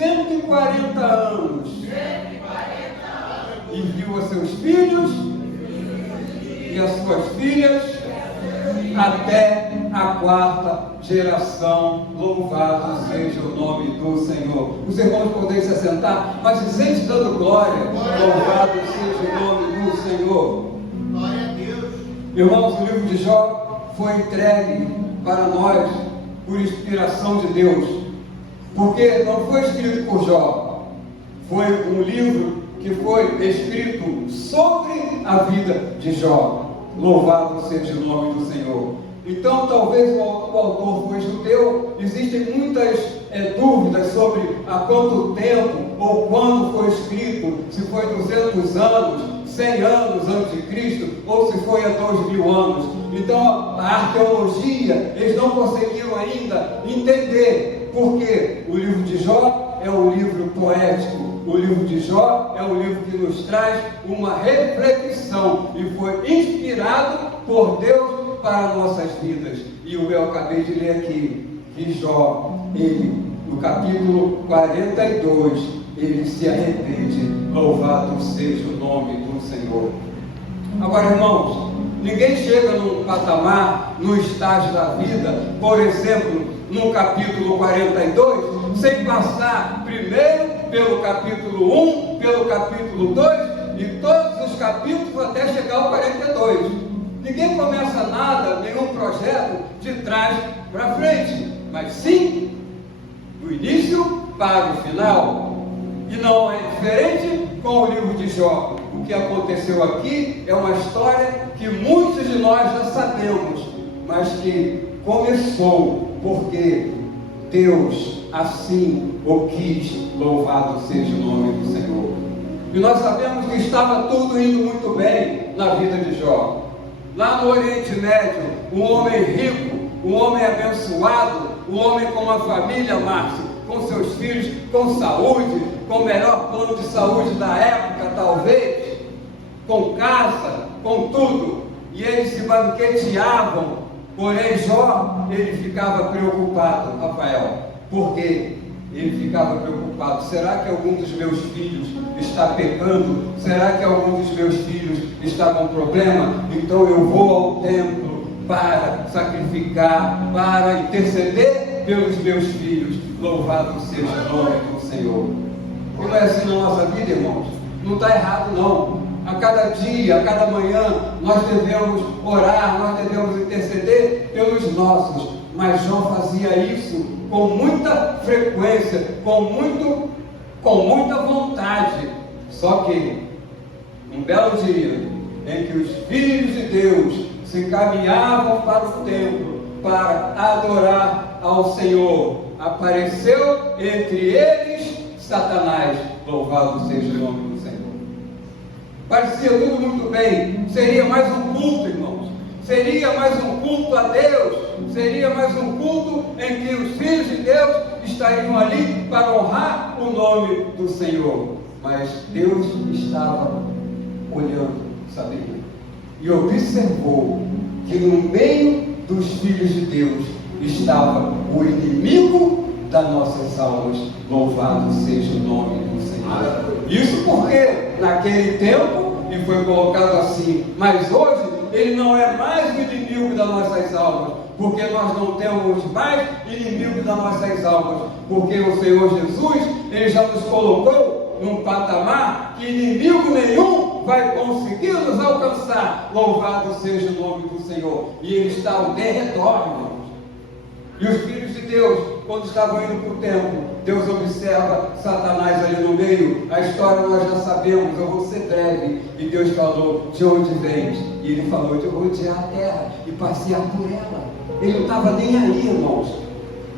140 anos. E viu a seus filhos e as suas filhas até a quarta geração. Louvado seja o nome do Senhor. Os irmãos podem se assentar, mas gente dando glória. Louvado seja o nome do Senhor. Glória a Deus. Irmãos, o livro de Jó foi entregue para nós por inspiração de Deus, porque não foi escrito por Jó, foi um livro que foi escrito sobre a vida de Jó. Louvado seja o nome do Senhor. Então, talvez o autor foi judeu. Existem muitas dúvidas sobre há quanto tempo ou quando foi escrito, se foi 200 anos, 100 anos antes de Cristo, ou se foi há 2000 anos. Então, a arqueologia, eles não conseguiram ainda entender, porque o livro de Jó é um livro poético. O livro de Jó é um livro que nos traz uma reflexão e foi inspirado por Deus para nossas vidas. E eu acabei de ler aqui que Jó, ele, no capítulo 42, ele se arrepende. Louvado seja o nome do Senhor. Agora, irmãos, ninguém chega num patamar, num estágio da vida, por exemplo, no capítulo 42, sem passar primeiro pelo capítulo 1, pelo capítulo 2 e todos os capítulos até chegar ao 42. Ninguém começa nada, nenhum projeto de trás para frente, mas sim do início para o final. E não é diferente com o livro de Jó. O que aconteceu aqui é uma história que muitos de nós já sabemos, mas que começou porque Deus assim o quis. Louvado seja o nome do Senhor. E nós sabemos que estava tudo indo muito bem na vida de Jó. Lá no Oriente Médio, um homem rico, um homem abençoado, um homem com uma família, Márcio, com seus filhos, com saúde, com o melhor plano de saúde da época, talvez, com casa, com tudo. E eles se banqueteavam. Porém, Jó, ele ficava preocupado, Rafael. Por quê? Ele ficava preocupado. Será que algum dos meus filhos está pecando? Será que algum dos meus filhos está com problema? Então eu vou ao templo para sacrificar, para interceder pelos meus filhos. Louvado seja o nome do Senhor. E não é assim na nossa vida, irmãos? Não está errado, não. A cada dia, a cada manhã, nós devemos orar, nós devemos interceder pelos nossos. Mas Jó fazia isso com muita frequência, com muita vontade. Só que, um belo dia, em que os filhos de Deus se encaminhavam para o templo para adorar ao Senhor, apareceu entre eles Satanás. Louvado seja o nome do Senhor. Parecia tudo muito bem. Seria mais um culto, irmãos. Seria mais um culto a Deus. Seria mais um culto em que os filhos de Deus estariam ali para honrar o nome do Senhor. Mas Deus estava olhando, sabia? E observou que no meio dos filhos de Deus estava o inimigo das nossas almas. Louvado seja o nome do Senhor. Isso porque naquele tempo, e foi colocado assim, mas hoje ele não é mais o inimigo das nossas almas, porque nós não temos mais inimigo das nossas almas, porque o Senhor Jesus, ele já nos colocou num patamar que inimigo nenhum vai conseguir nos alcançar. Louvado seja o nome do Senhor. E ele está ao derredor, irmãos. E os filhos de Deus, quando estavam indo para o templo, Deus observa Satanás ali no meio. A história nós já sabemos, eu vou ser breve. E Deus falou, de onde vens? E ele falou, eu vou rodear a terra e passear por ela. Ele não estava nem aí, irmãos.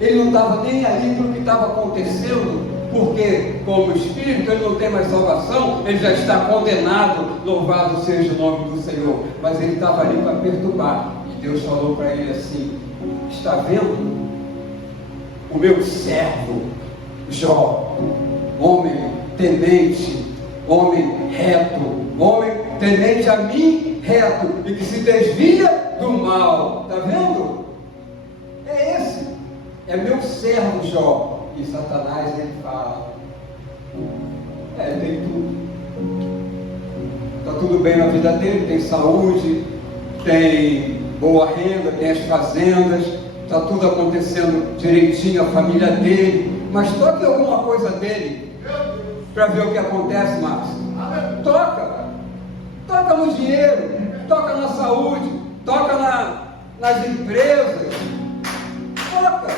Ele não estava nem aí para o que estava acontecendo. Porque, como espírito, ele não tem mais salvação, ele já está condenado. Louvado seja o nome do Senhor. Mas ele estava ali para perturbar. E Deus falou para ele assim, está vendo o meu servo Jó, homem temente, homem reto, homem temente a mim reto e que se desvia do mal? Está vendo? É esse, é meu servo Jó. E Satanás, ele fala, tem tudo. Está tudo bem na vida dele, tem saúde, tem boa renda, tem as fazendas, está tudo acontecendo direitinho, a família dele, mas toque alguma coisa dele, para ver o que acontece, Márcio. Toca no dinheiro, toca na saúde, toca nas empresas, toca.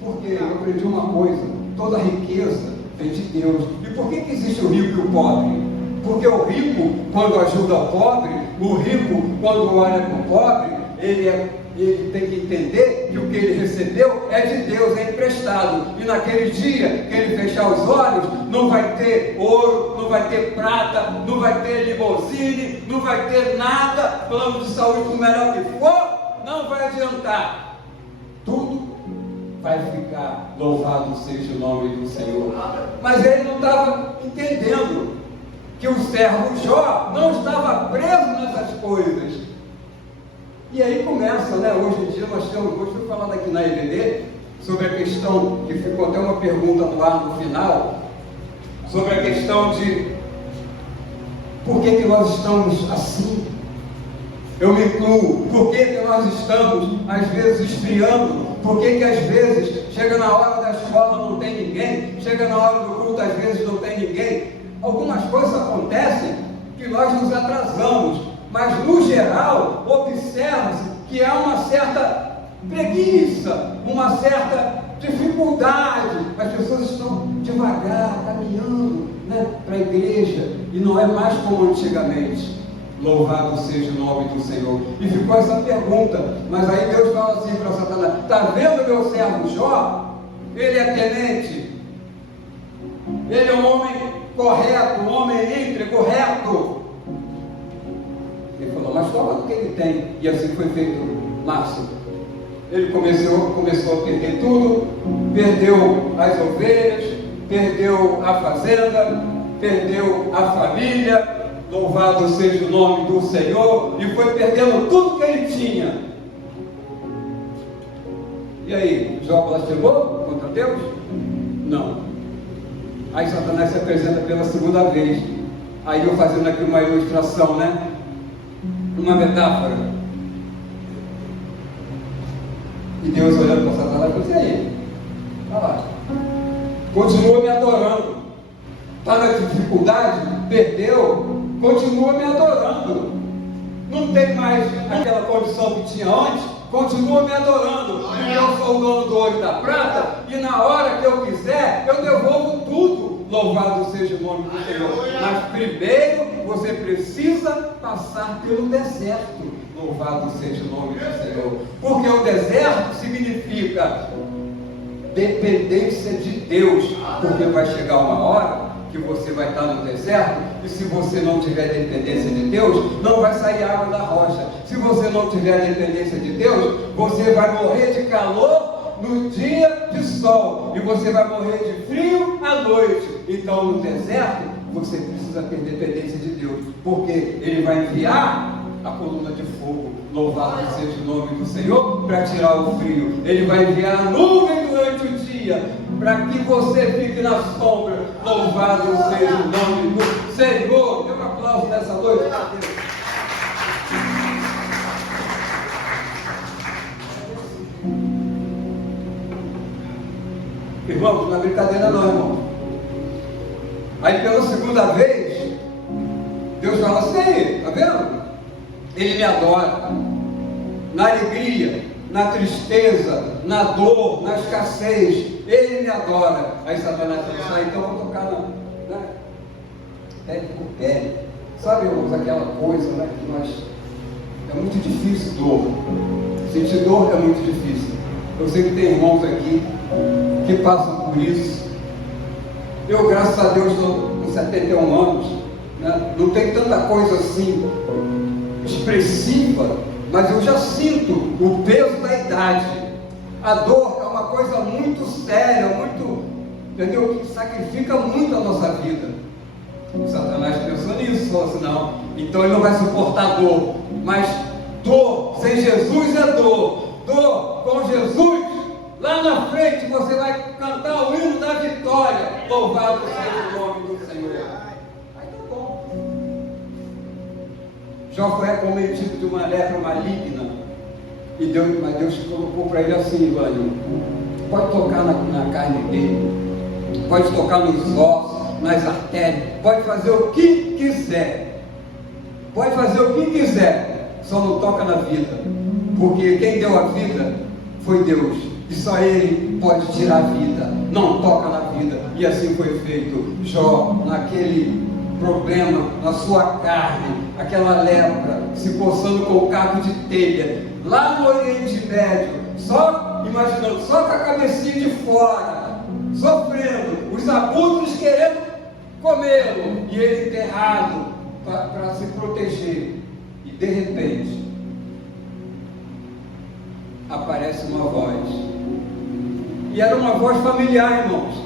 Porque eu aprendi uma coisa, toda riqueza vem de Deus. E por que existe o rico e o pobre? Porque o rico, quando ajuda o pobre, o rico, quando olha para o pobre, ele tem que entender que o que ele recebeu é de Deus, é emprestado. E naquele dia que ele fechar os olhos, não vai ter ouro, não vai ter prata, não vai ter limousine, não vai ter nada, plano de saúde, por melhor que for, não vai adiantar. Tudo vai ficar, louvado seja o nome do Senhor. Mas ele não estava entendendo que o servo Jó não estava preso nessas coisas. E aí começa, hoje em dia hoje fui falando aqui na EBD, sobre a questão, que ficou até uma pergunta no ar no final, sobre a questão de por que nós estamos assim. Eu me incluo, por que nós estamos às vezes esfriando, por que às vezes chega na hora da escola não tem ninguém, chega na hora do culto às vezes não tem ninguém. Algumas coisas acontecem que nós nos atrasamos, mas no geral observa-se que há uma certa preguiça, uma certa dificuldade. As pessoas estão devagar, caminhando para a igreja, e não é mais como antigamente. Louvado seja o nome do Senhor. E ficou essa pergunta, mas aí Deus fala assim para Satanás: está vendo meu servo Jó? Ele é temente, ele é um homem correto, um homem íntegro, correto. Ele falou, mas toma do que ele tem. E assim foi feito, Márcio. Ele começou a perder tudo, perdeu as ovelhas, perdeu a fazenda, perdeu a família, louvado seja o nome do Senhor, e foi perdendo tudo que ele tinha. E aí, Jó blasfemou contra Deus? Não. Aí Satanás se apresenta pela segunda vez. Aí eu fazendo aqui uma ilustração, uma metáfora. E Deus olhando para Satanás e disse: e aí? Olha lá. Continua me adorando. Está na dificuldade? Perdeu? Continua me adorando. Não tem mais aquela condição que tinha antes? Continua me adorando. Eu sou o dono do ouro e da prata, e na hora que eu quiser, eu devolvo tudo. Louvado seja o nome do Senhor. Mas primeiro você precisa passar pelo deserto. Louvado seja o nome do Senhor. Porque o deserto significa dependência de Deus. Porque vai chegar uma hora que você vai estar no deserto, e se você não tiver dependência de Deus, não vai sair água da rocha. Se você não tiver dependência de Deus, você vai morrer de calor no dia de sol, e você vai morrer de frio à noite. Então no deserto, você precisa ter dependência de Deus, porque Ele vai enviar a coluna de fogo, louvado seja o nome do Senhor, para tirar o frio. Ele vai enviar a nuvem durante o dia, para que você fique na sombra. Louvado seja o nome do Senhor. Dê um aplauso nessa noite para Deus. Irmãos, não é brincadeira não, irmão. Aí pela segunda vez, Deus fala assim: aí, está vendo? Ele me adora na alegria, na tristeza, na dor, na escassez. Ele me adora. Aí Satanás fala assim: então eu vou tocar pele por pele. Sabe, irmãos, aquela coisa que nós... É muito difícil dor. Sentir dor é muito difícil. Eu sei que tem irmãos aqui que passam por isso. Eu, graças a Deus, estou com 71 anos. Não tem tanta coisa assim expressiva, mas eu já sinto o peso da idade. A dor é uma coisa muito séria, muito, entendeu? Que sacrifica muito a nossa vida. O Satanás pensou nisso, falou assim: não, então ele não vai suportar dor. Mas dor sem Jesus é dor. Dor com Jesus, lá na frente você vai cantar o hino da vitória. Louvado seja o nome do Senhor. Aí tá bom. Jó foi acometido de uma lepra maligna. Mas Deus colocou para ele assim, Ivânio, pode tocar na carne dele, pode tocar nos ossos, nas artérias, pode fazer o que quiser. Pode fazer o que quiser, só não toca na vida. Porque quem deu a vida foi Deus. E só Ele pode tirar a vida. Não toca na vida. E assim foi feito. Jó, naquele problema, na sua carne, aquela lepra, se coçando com o cabo de telha, lá no Oriente Médio, só imaginando, só com a cabecinha de fora, sofrendo, os abutres querendo comê-lo, e ele enterrado para se proteger. E de repente aparece uma voz, e era uma voz familiar, irmãos.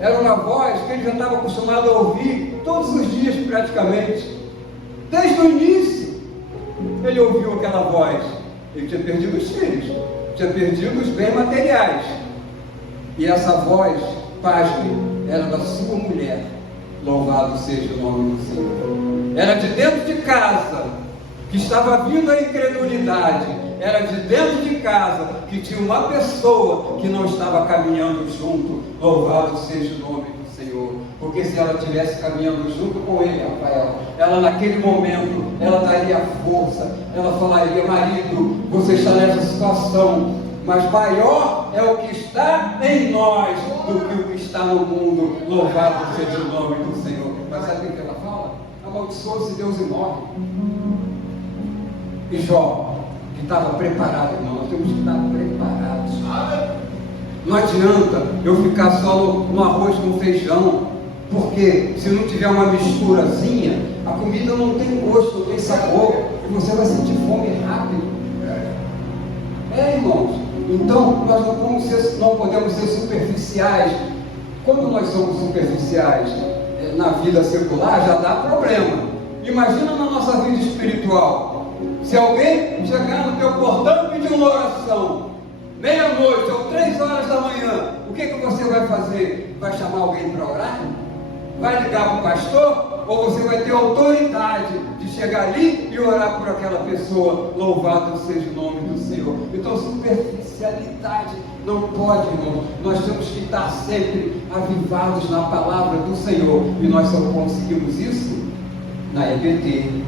Era uma voz que ele já estava acostumado a ouvir todos os dias praticamente. Desde o início ele ouviu aquela voz. Ele tinha perdido os filhos, tinha perdido os bens materiais, e essa voz, pasme, era da sua mulher. Louvado seja o nome do Senhor. Era de dentro de casa que estava vindo a incredulidade. Era de dentro de casa que tinha uma pessoa que não estava caminhando junto. Louvado seja o nome do Senhor. Porque se ela estivesse caminhando junto com ele, Rafael, ela naquele momento, ela daria força. Ela falaria: marido, você está nessa situação, mas maior é o que está em nós do que o que está no mundo. Louvado seja o nome do Senhor. Mas sabe o que ela fala? Amaldiçoa-se Deus e morre. E Jó, que estava preparado, irmão, nós temos que estar preparados. Não adianta eu ficar só no arroz com feijão, porque se não tiver uma misturazinha, a comida não tem gosto, não tem sabor, e você vai sentir fome rápido. Irmãos, então nós não podemos ser superficiais. Como nós somos superficiais na vida secular, já dá problema. Imagina na nossa vida espiritual. Se alguém chegar no teu portão e pedir uma oração, meia-noite ou 3 horas da manhã, o que você vai fazer? Vai chamar alguém para orar? Vai ligar para o pastor? Ou você vai ter autoridade de chegar ali e orar por aquela pessoa? Louvado seja o nome do Senhor. Então, superficialidade não pode, irmão. Nós temos que estar sempre avivados na palavra do Senhor. E nós só conseguimos isso na EBD,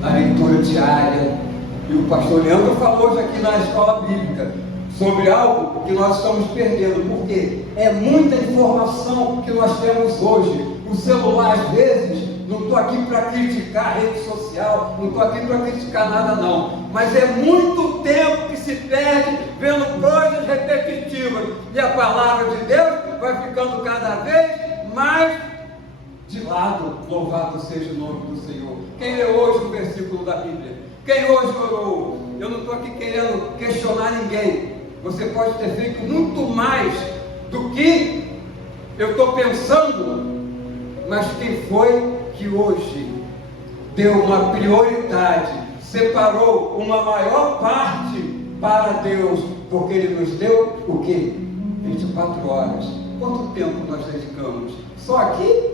na leitura diária. E o pastor Leandro falou hoje aqui na escola bíblica sobre algo que nós estamos perdendo, porque é muita informação que nós temos hoje. O celular, às vezes, não estou aqui para criticar a rede social, não estou aqui para criticar nada não, mas é muito tempo que se perde vendo coisas repetitivas, e a palavra de Deus vai ficando cada vez mais de lado. Louvado seja o nome do Senhor. Quem leu hoje o versículo da Bíblia? Quem hoje orou? Eu não estou aqui querendo questionar ninguém. Você pode ter feito muito mais do que eu estou pensando, mas quem foi que hoje deu uma prioridade, separou uma maior parte para Deus, porque Ele nos deu o quê? 24 horas. Quanto tempo nós dedicamos? Só aqui?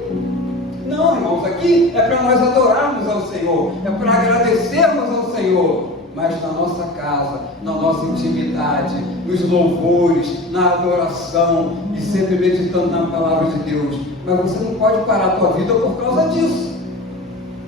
Não, irmãos, aqui é para nós adorarmos ao Senhor, é para agradecermos ao Senhor. Mas na nossa casa, na nossa intimidade, nos louvores, na adoração e sempre meditando na palavra de Deus. Mas você não pode parar a tua vida por causa disso.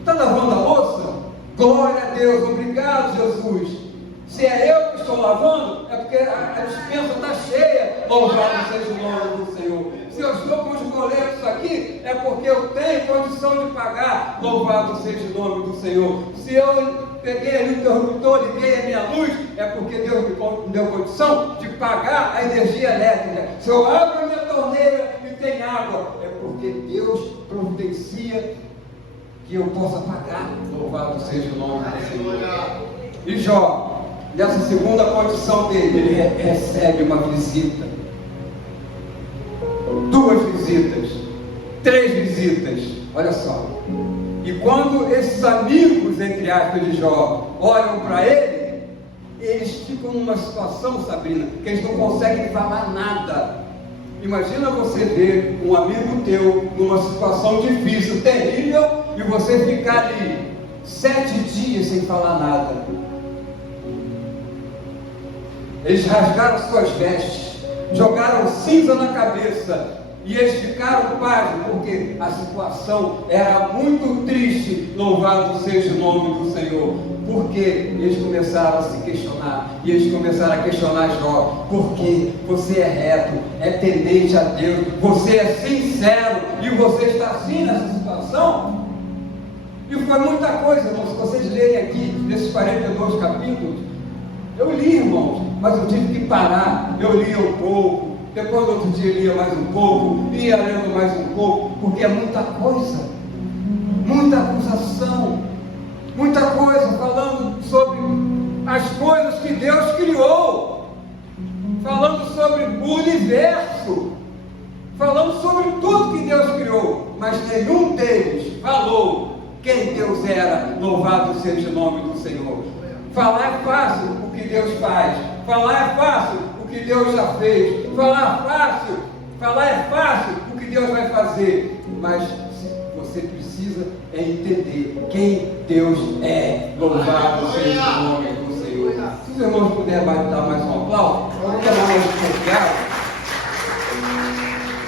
Está lavando a louça? Glória a Deus, obrigado Jesus. Se é eu que estou lavando, é porque a dispensa está cheia. Louvado seja o nome do Senhor. Se eu estou com os boletos aqui, é porque eu tenho condição de pagar. Louvado seja o nome do Senhor. Se eu peguei ali o interruptor, liguei a minha luz, é porque Deus me deu condição de pagar a energia elétrica. Se eu abro a minha torneira e tem água, é porque Deus providencia que eu possa pagar. Louvado seja o nome do Senhor. E Jó, nessa segunda condição dele, ele recebe uma visita. 2 visitas, 3 visitas, olha só. E quando esses amigos, entre aspas, de Jó, olham para ele, eles ficam numa situação, Sabrina, que eles não conseguem falar nada. Imagina você ver um amigo teu numa situação difícil, terrível, e você ficar ali 7 dias sem falar nada. Eles rasgaram suas vestes, jogaram cinza na cabeça, e eles ficaram pasmos, porque a situação era muito triste. Louvado seja o nome do Senhor. Porque eles começaram a se questionar, e eles começaram a questionar Jó: porque você é reto, é tendente a Deus, você é sincero, e você está assim nessa situação? E foi muita coisa, irmãos. Se vocês lerem aqui nesses 42 capítulos, eu li, irmãos, mas eu tive que parar. Eu lia um pouco, depois no outro dia lia mais um pouco, ia lendo mais um pouco, porque é muita coisa, muita acusação, muita coisa falando sobre as coisas que Deus criou, falando sobre o universo, falando sobre tudo que Deus criou, mas nenhum deles falou quem Deus era. Louvado seja o nome do Senhor. Falar é fácil o que Deus faz, falar é fácil o que Deus já fez, falar é fácil o que Deus vai fazer, mas você precisa entender quem Deus é. Louvado seja o nome do Senhor. Se os irmãos puderem dar mais um aplauso, eu vou chamar mais confiado.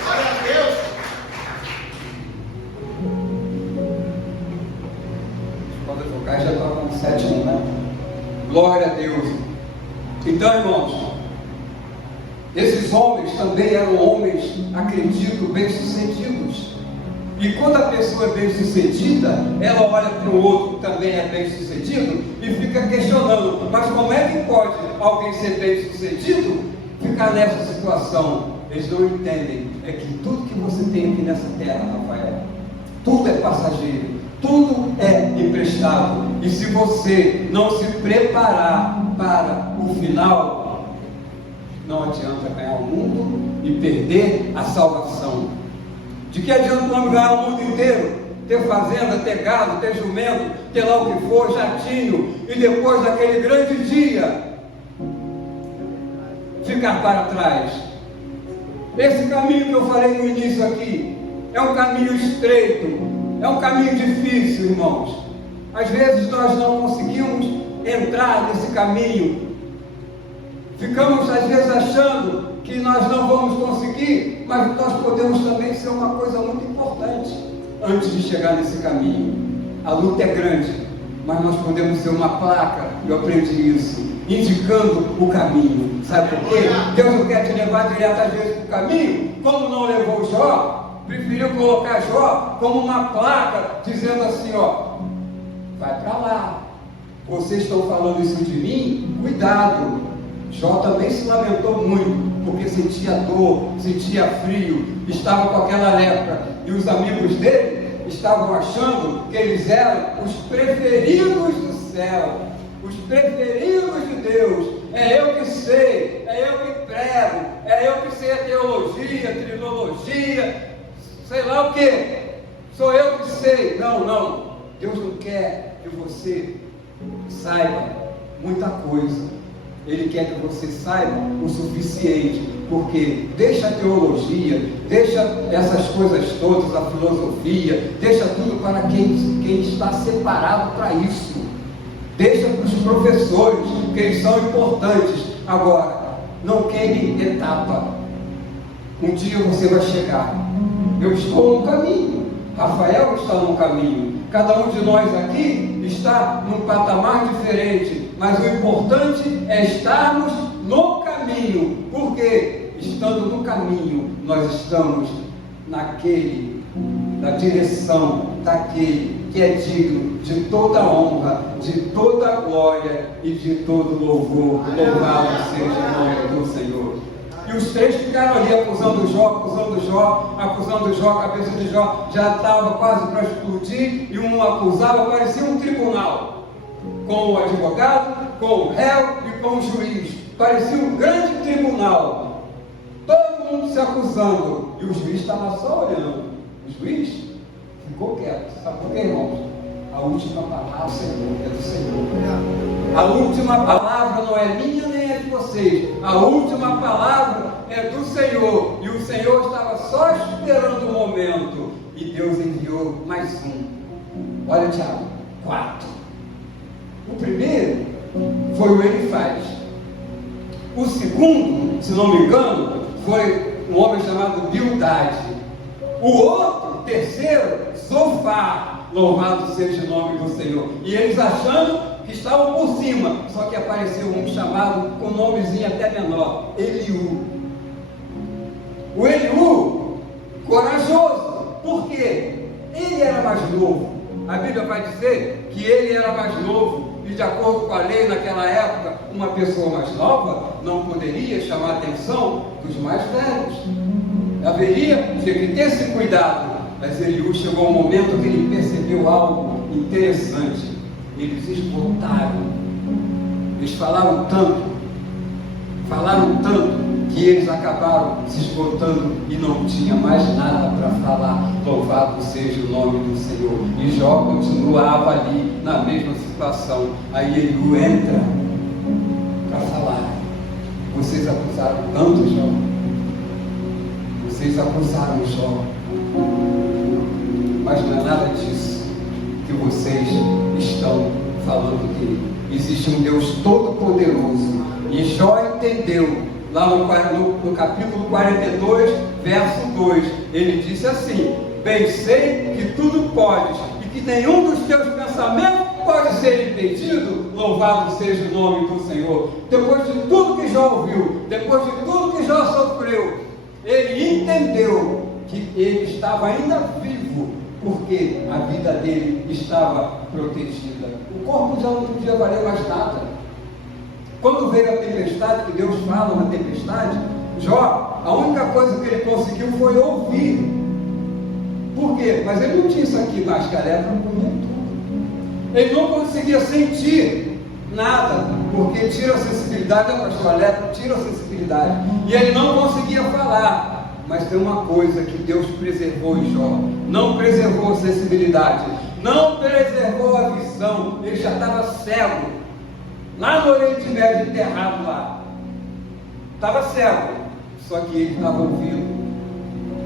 Glória a Deus. Quando eu tocar já está com 7-1, né? Glória a Deus. Então, irmãos, esses homens também eram homens, acredito, bem-sucedidos. E quando a pessoa é bem-sucedida, ela olha para o outro que também é bem-sucedido e fica questionando: mas como é que pode alguém ser bem-sucedido ficar nessa situação? Eles não entendem é que tudo que você tem aqui nessa terra, Rafael, tudo é passageiro, tudo é emprestável. E se você não se preparar para o final, não adianta ganhar o mundo e perder a salvação. De que adianta o homem ganhar o mundo inteiro, ter fazenda, ter gado, ter jumento, ter lá o que for, jatinho, e depois daquele grande dia ficar para trás? Esse caminho que eu falei no início aqui é um caminho estreito, é um caminho difícil, irmãos. Às vezes nós não conseguimos entrar nesse caminho, ficamos às vezes achando que nós não vamos conseguir, mas nós podemos também ser uma coisa muito importante antes de chegar nesse caminho. A luta é grande, mas nós podemos ser uma placa, eu aprendi isso, indicando o caminho. Sabe por quê? Deus não quer te levar direto às vezes para o caminho, como não levou Jó, preferiu colocar Jó como uma placa, dizendo assim: ó, vai para lá, vocês estão falando isso de mim, cuidado. Jó também se lamentou muito, porque sentia dor, sentia frio, estava com aquela lepra, e os amigos dele estavam achando que eles eram os preferidos do céu, os preferidos de Deus. É eu que sei, é eu que prego, é eu que sei a teologia, trilogia, sei lá o que, sou eu que sei. Não, Deus não quer que você saiba muita coisa. Ele quer que você saiba o suficiente, porque deixa a teologia, deixa essas coisas todas, a filosofia, deixa tudo para quem está separado para isso. Deixa para os professores, que eles são importantes. Agora, não queime etapa. Um dia você vai chegar. Eu estou no caminho, Rafael está no caminho, cada um de nós aqui está num patamar diferente, mas o importante é estarmos no caminho, porque estando no caminho, nós estamos na direção daquele que é digno de toda honra, de toda glória e de todo louvor. Louvado seja o nome do Senhor. E os três ficaram ali acusando Jó, a cabeça de Jó já estava quase para explodir, e um acusava, parecia um tribunal, com o advogado, com o réu e com o juiz, parecia um grande tribunal, todo mundo se acusando, e o juiz estava só olhando. O juiz ficou quieto. Sabe por quê, irmãos? A última palavra é do Senhor. A última palavra não é minha nem é de vocês. A última palavra é do Senhor. E o Senhor estava só esperando o momento. E Deus enviou mais um. Olha, Tiago, 4. O primeiro foi o Elifaz. O segundo, se não me engano, foi um homem chamado Bildade. O outro, terceiro, Zofar. Louvado seja o nome do Senhor. E eles achando que estavam por cima, só que apareceu um chamado com um nomezinho até menor, Eliú. O Eliú, corajoso. Por quê? Ele era mais novo. A Bíblia vai dizer que ele era mais novo. E de acordo com a lei naquela época, uma pessoa mais nova não poderia chamar a atenção dos mais velhos. Haveria, tinha que ter esse cuidado. Mas Eliú chegou um momento que ele percebeu algo interessante. Eles esgotaram. Eles falaram tanto, que eles acabaram se esgotando e não tinha mais nada para falar. Louvado seja o nome do Senhor. E Jó continuava ali na mesma situação. Aí Eliú entra para falar. Vocês acusaram tanto Jó. Vocês acusaram Jó. Mas não é nada disso que vocês estão falando dele. Existe um Deus todo-poderoso. E Jó entendeu, lá no capítulo 42, verso 2, ele disse assim: bem sei que tudo podes, e que nenhum dos teus pensamentos pode ser impedido. Louvado seja o nome do Senhor. Depois de tudo que Jó ouviu, depois de tudo que Jó sofreu, ele entendeu que ele estava ainda vivo, porque a vida dele estava protegida. O corpo já não podia valer mais nada. Quando veio a tempestade, que Deus fala na tempestade, Jó, a única coisa que ele conseguiu foi ouvir. Por quê? Mas ele não tinha isso aqui, mascareta, não comia tudo. Ele não conseguia sentir nada, porque tira a sensibilidade, a pastor lepra tira a sensibilidade. E ele não conseguia falar. Mas tem uma coisa que Deus preservou em Jó. Não preservou a sensibilidade, não preservou a visão. Ele já estava cego, lá no Oriente Médio, enterrado lá. Estava cego, só que ele estava ouvindo.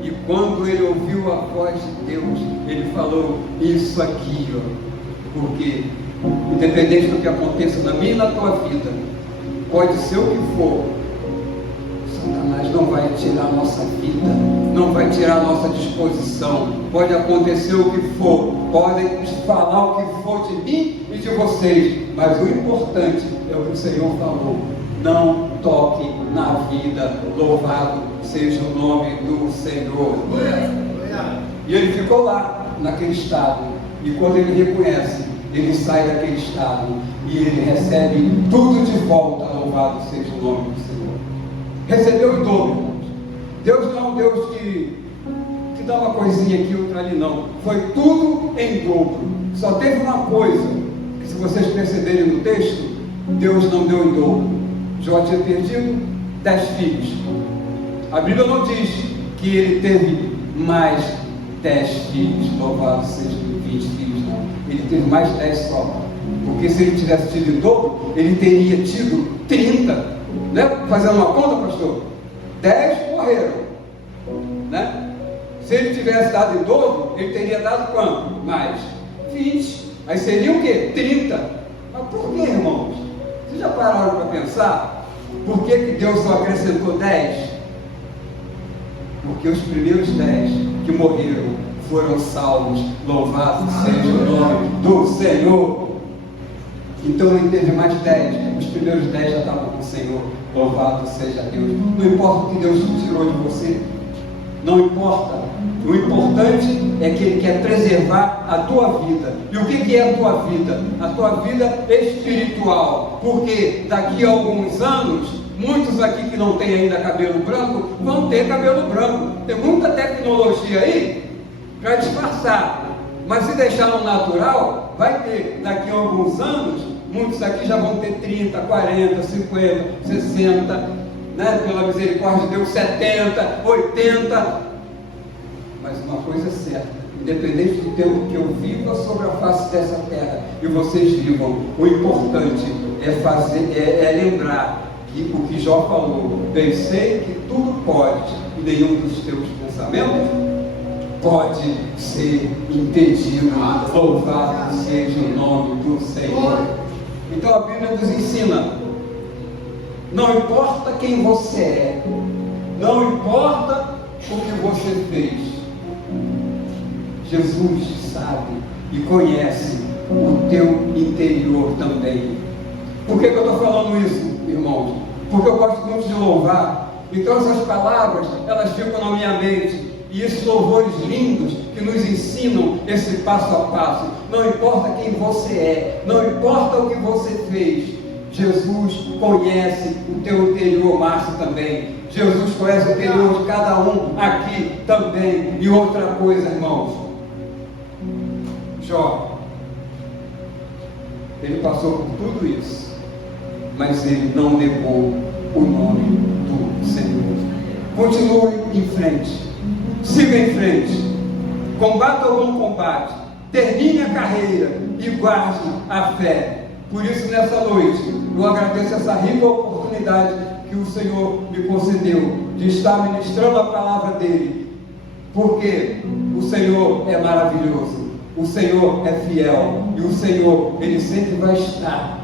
E quando ele ouviu a voz de Deus, ele falou: isso aqui, ó. Porque independente do que aconteça na minha e na tua vida, pode ser o que for, Satanás não vai tirar a nossa vida, não vai tirar a nossa disposição. Pode acontecer o que for, podem falar o que for de mim e de vocês, mas o importante é o que o Senhor falou: não toque na vida. Louvado seja o nome do Senhor. E ele ficou lá, naquele estado, e quando ele reconhece, ele sai daquele estado e ele recebe tudo de volta. Louvado seja o nome do Senhor. Recebeu em dobro, irmãos. Deus não é um Deus que dá uma coisinha aqui, outra ali, não. Foi tudo em dobro. Só teve uma coisa, que se vocês perceberem no texto, Deus não deu em dobro. Jó tinha perdido 10 filhos. A Bíblia não diz que ele teve mais 10 filhos. Louvado seja 20 filhos, não. Ele teve mais 10 só. Porque se ele tivesse tido em dobro, ele teria tido 30. Né? Fazendo uma conta, pastor, 10 morreram, né? Se ele tivesse dado em dobro, ele teria dado quanto? Mais 20. Aí seria o quê? 30. Mas por que, irmãos? Vocês já pararam para pensar? Por que Deus só acrescentou 10? Porque os primeiros 10 que morreram foram salvos. Louvado seja o nome do Senhor. Então ele teve mais 10, os primeiros 10 já estavam com o Senhor. Louvado seja Deus. Não importa o que Deus tirou de você, não importa. O importante é que Ele quer preservar a tua vida. E o que é a tua vida? A tua vida espiritual. Porque daqui a alguns anos, muitos aqui que não têm ainda cabelo branco, vão ter cabelo branco. Tem muita tecnologia aí para disfarçar. Mas se deixar no natural, vai ter. Daqui a alguns anos, muitos aqui já vão ter 30, 40, 50, 60, né? Pela misericórdia de Deus, 70, 80. Mas uma coisa é certa, independente do tempo que eu viva sobre a face dessa terra e vocês vivam, o importante é lembrar que o que Jó falou: bem sei que tudo pode e nenhum dos teus pensamentos pode ser impedido. Louvado seja o nome do Senhor. Então a Bíblia nos ensina: não importa quem você é, não importa o que você fez, Jesus sabe e conhece o teu interior também. Por que eu estou falando isso, irmãos? Porque eu gosto muito de louvar. Então essas palavras, elas ficam na minha mente. E esses louvores lindos que nos ensinam esse passo a passo. Não importa quem você é, não importa o que você fez, Jesus conhece o teu interior, Márcio, também. Jesus conhece o interior de cada um aqui também. E outra coisa, irmãos, Jó, ele passou por tudo isso, mas ele não negou o nome do Senhor. Continue em frente, siga em frente, combata o bom combate, termine a carreira e guarde a fé. Por isso, nessa noite, eu agradeço essa rica oportunidade que o Senhor me concedeu de estar ministrando a palavra dele, porque o Senhor é maravilhoso, o Senhor é fiel, e o Senhor, ele sempre vai estar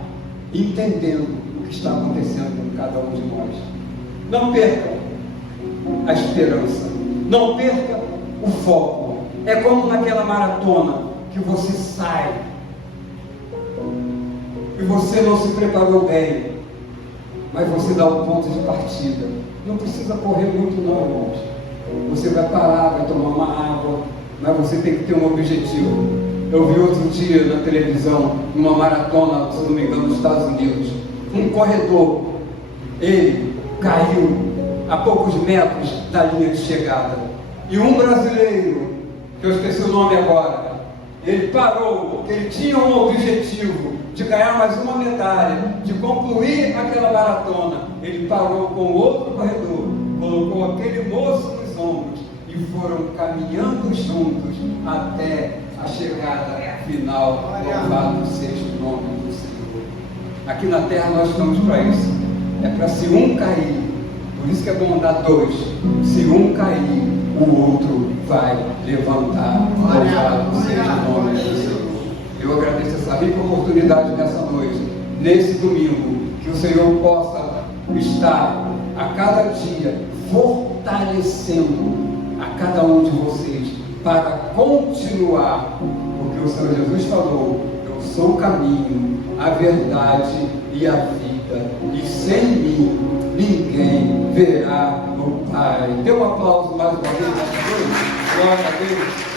entendendo o que está acontecendo com cada um de nós. Não perca a esperança, não perca o foco. É como naquela maratona que você sai e você não se preparou bem, mas você dá um ponto de partida. Não precisa correr muito não, irmãos. Você vai parar, vai tomar uma água, mas você tem que ter um objetivo. Eu vi outro dia na televisão, numa maratona, se não me engano, nos Estados Unidos, um corredor, ele caiu a poucos metros da linha de chegada, e um brasileiro, que eu esqueci o nome agora, ele parou, porque ele tinha um objetivo de ganhar mais uma medalha, de concluir aquela maratona. Ele parou com outro corredor, colocou aquele moço nos ombros e foram caminhando juntos até a chegada final. Louvado seja o nome do Senhor. Aqui na terra nós estamos para isso. É para se um cair, por isso que é bom dar dois. Se um cair, o outro vai levantar. Louvado seja o nome do Senhor. Eu agradeço essa rica oportunidade nessa noite, nesse domingo, que o Senhor possa estar a cada dia fortalecendo a cada um de vocês para continuar, porque o Senhor Jesus falou: eu sou o caminho, a verdade e a vida, e sem mim ninguém verá o Pai. Dê um aplauso mais uma vez nessa noite. Glória a Deus.